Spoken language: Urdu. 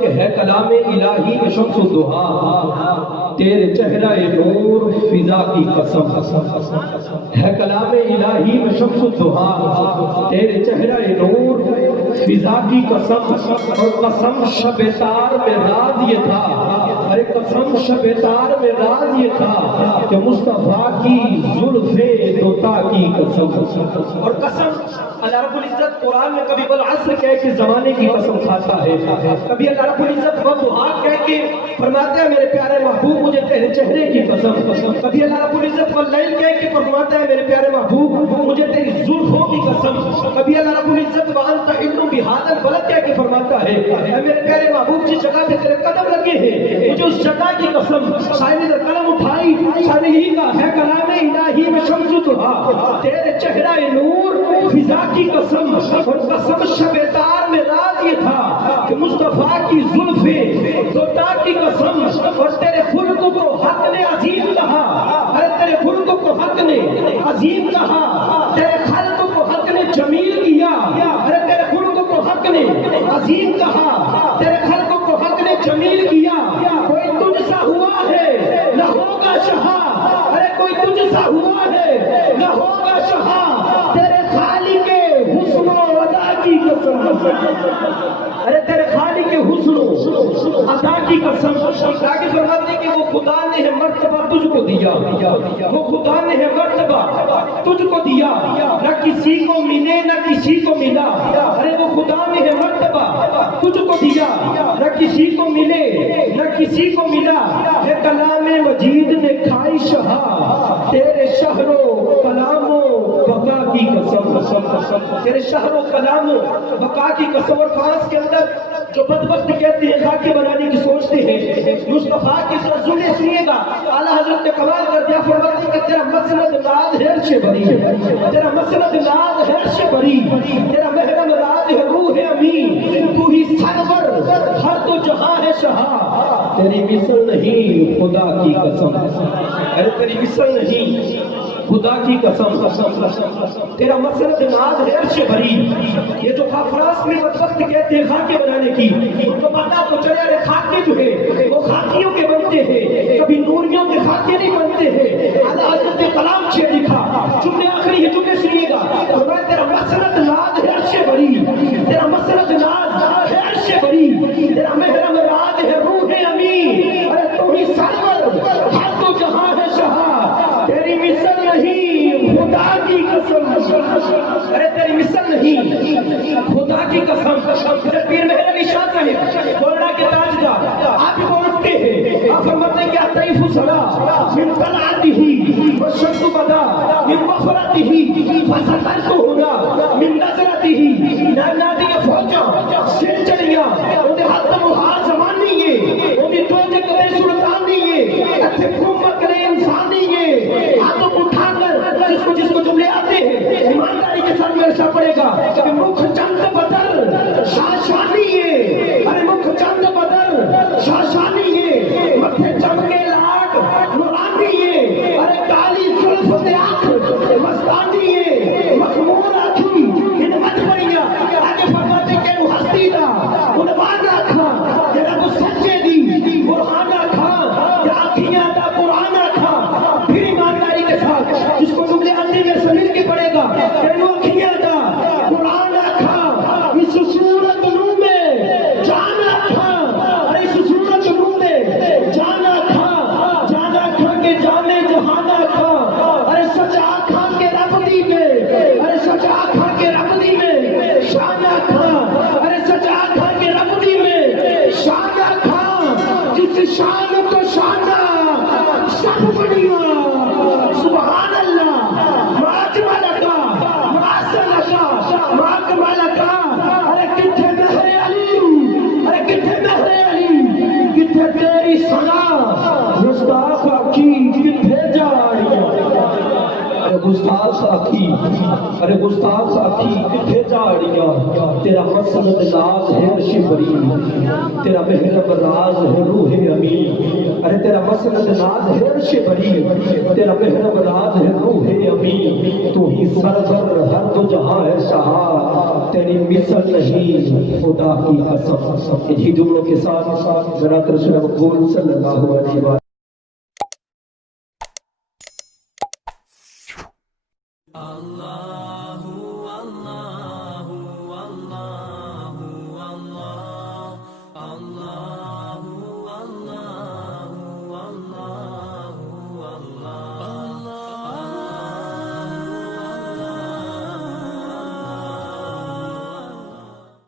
کہ ہے کلام الہی میں شمس و دہا تیرے چہرہ نور فضا کی قسم ہے کلام الہی میں شمس و دہا تیرے چہرہ نور فضا کی قسم اور قسم شب تار میں راز یہ تھا ارے قسم شب تار میں راز یہ تھا کہ مصطفیٰ کی زلف دوتا کی قسم اور قسم اللہ رب العزت قرآن میں کبھی والعصر کہہ کے زمانے کی قسم کھاتا ہے کبھی اللہ رب العزت والضحیٰ کہہ کے فرماتا ہے میرے پیارے محبوب مجھے تیرے چہرے کی قسم کبھی اللہ رب العزت واللیل کہہ کے فرماتا ہے میرے پیارے محبوب مجھے تیری زلفوں کی قسم کبھی اللہ رب العزت وانت حل بہذا البلد کہہ کے فرماتا ہے اے میرے پیارے محبوب جس جگہ پہ تیرے قدم لگے ہیں مجھے اس جگہ کی قسم شاعر نے قلم اٹھائی شاعر یہی کہا ہے کلام الہی میں شمس و دہا تیرے چہرہ نور فضا کی قسم اور قسم شب تار میں راز یہ تھا کہ مصطفیٰ کی زلفیں دوتا کی قسم اور تیرے خلق کو حق نے عظیم کہا ارے تیرے خلق کو حق نے عظیم کہا تیرے خلق کو حق نے جمیل کیا ارے تیرے خلق کو حق نے عظیم کہا تیرے خلق کو حق نے جمیل کیا کوئی تجھ سا ہوا ہے نہ ہوگا شہا ارے کوئی تجھ سا ہوا ہے نہ ہوگا شہا تیرے خالق حسن و ادا کی قسم ارے تیرے خالق کے حسن و ادا کی قسم تاکہ فرماتے کہ وہ خدا نے ہے مرتبہ تجھ کو دیا وہ خدا نے ہے مرتبہ تجھ کو دیا نہ کسی کو ملے نہ کسی کو ملا ارے وہ خدا نے ہے مرتبہ تجھ کو دیا نہ کسی کو ملے نہ کسی کو ملا ہے کلام مجید نے کھائی شہا تیرے شہر و کلام و بقا کی قسم تیرے شہر و کلام و بقا کی قسم اور فرانس کے اندر جو بدبخت کہتے ہیں خاکے بنانے کی سوچتے ہیں مصطفیٰ کی سننے سنیے گا اعلیٰ حضرت نے کمال کر دیا فرماتے کہ تیرا مسند ناز ہے عرش بری تیرا مسند ناز ہے عرش بری تیرا محرم راز ہے روح امین تو ہی سرور ہر تو جہاں ہے شہا تیری مثل نہیں خدا کی قسم ارے تیری مثل نہیں خدا کی قسم تیرا مسند ناز ہے عرش بری یہ جو فرانس میں بدبخت کہتے ہیں خاکے بنانے کی تو پتا تو چلے ارے خاکے جو ہے وہ خاکیوں کے بنتے ہیں کبھی نوریوں کے خاکے نہیں بنتے ہیں اعلیٰ حضرت نے کلام سے لکھا جملے آخری ہے جملے سنیے گا فرمایا تیرا مسند ناز ہے عرش بری تیرا مسند ناز ہے عرش بری تیرا محرم راز ہے روح امین ارے تو ہی سرور ہر تو جہاں ہے شہا تیری مثل نہیں خدا کی قسم ارے تیری مثل نہیں خدا کی قسم پیر مہر شاہ صاحب گولڈا کے تاجدار آپ ہی بولتے ہیں آپ فرماتے ہیں کہ الطیف صلا من طلعته والشمس بدا من مفرته فسطرت هنا من نظرته نادی فوجا سر چڑیا اودے ہاتھ مہار زمان نہیں ہے اودے توجہ کرے سلطان نہیں ہے اتھے گھوم کرے انسان نہیں ہے ہاتھوں کو اٹھا کر جس کو جملے آتے ہیں ایمانداری کے ساتھ میرے ساتھ پڑے گا کہ مکھ چند بدر شاشانی ہے ارے مکھ چند بدر شاشانی ہے متھے چمکے لاٹ نورانی ہے ارے کالی زلف دے آنکھ مستانی ہے مخمور آنکھی ہدمت پڑیا آگے فرماتے کہ وہ ہستی دا عنوان رکھا کہ رب سچے دی برہان رکھا کہ آنکھیاں دا قرآن رکھا پھر ایمانداری کے ساتھ جس کو جملے اندھی میں سمیر کی پڑے گا کہ وہ آنکھیاں دا قرآن رکھا اس صورت نو میں جان رکھا ارے اس صورت نو میں جان رکھا کہ جانے جہان رکھا ارے سچ آنکھاں کے رب دی میں ارے سچ آنکھاں کے رب دی میں شان رکھا ارے سچ آنکھاں کے رب دی میں شان رکھا جس شان تو شانہ سب بڑھیا سبحان اللہ ماجمل کا ماسل کا ماکمل کا ارے کتھے مہر علی ارے کتھے مہر علی کتھے تیری ثنا گستاخ آخی کتھے جا رہی ارے گستاخ آخی ارے گستاخ آخی کتھے جا رہی تیرا مسند ناز ہے عرش بری تیرا محرم راز ہے روح امین ارے تیرا مسند ناز ہے عرش بری تیرا محرم راز ہے روح امین زمین، تو ہی سرور ہر دو جہاں ہے شہا، تیری مثل نہیں خدا کی قسم۔ انہی جملوں کے ساتھ جناب رسول مقبول صلی اللہ علیہ وسلم Allahu Allah